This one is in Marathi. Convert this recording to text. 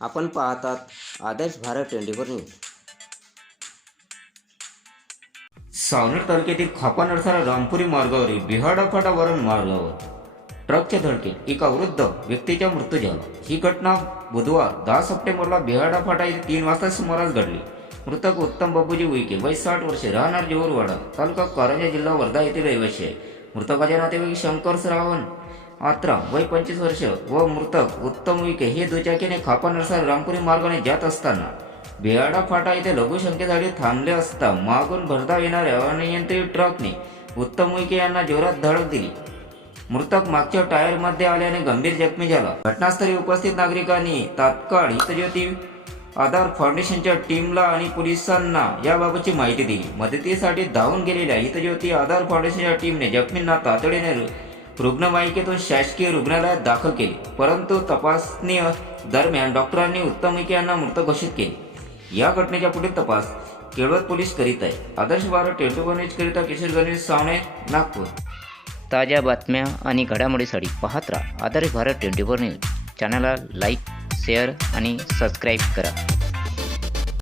आपण पाहतात Adarsh Bharat twenty four news. Saoner तालुक्यातील खापा नरसारा रामपुरी मार्गावरील बिहाडा फाटा वरण मार्गावर. ट्रकच्या धडकेत एका वृद्ध व्यक्तीचा मृत्यू झाला. ही घटना बुधवार दहा सप्टेंबरला बिहाडा फाटा येथे तीन वाजता सुमारास घडली. मृतक उत्तम बाबूजी उईके वय साठ वर्षे राहणार जेऊरवाडा तालुका कारंजा जिल्हा वर्धा येथील रहिवासी आहे. मृतकाचे नातेवाईक शंकर श्रावण आत्रा वय पंचवीस वर्ष व मृतक उत्तम उईके हे दुचाकीने खापा रामपुरी मार्गाने जात असताना बिहाडा फाटा येथे लघुशंकेसाठी थांबले असता मागून भरधाव येणाऱ्या अनियंत्रित ट्रकने उत्तम उईके यांना जोरात धडक दिली. मृतक मागच्या टायरमध्ये आल्याने गंभीर जखमी झाला. घटनास्थळी उपस्थित नागरिकांनी तात्काळ हितज्योती आधार फाउंडेशनच्या टीमला आणि पोलिसांना याबाबतची माहिती दिली. मदतीसाठी धावून गेलेल्या हितज्योती आधार फाउंडेशनच्या टीमने जखमींना तातडीने रुग्णवाहिकेतून शासकीय रुग्णालयात दाखल केले. परंतु तपासणी दरम्यान डॉक्टरांनी उत्तम यांना मृत घोषित केले. या घटनेच्या पुढील तपास केळवत पोलीस करीत आहे. आदर्श भारत टेलिफोन करिता किशोर गणेश सावणे नागपूर. ताज्या बातम्या आणि घडामोडीसाठी पाहत राहा Adarsh Bharat twenty four news. चॅनलला लाईक शेअर आणि सबस्क्राईब करा.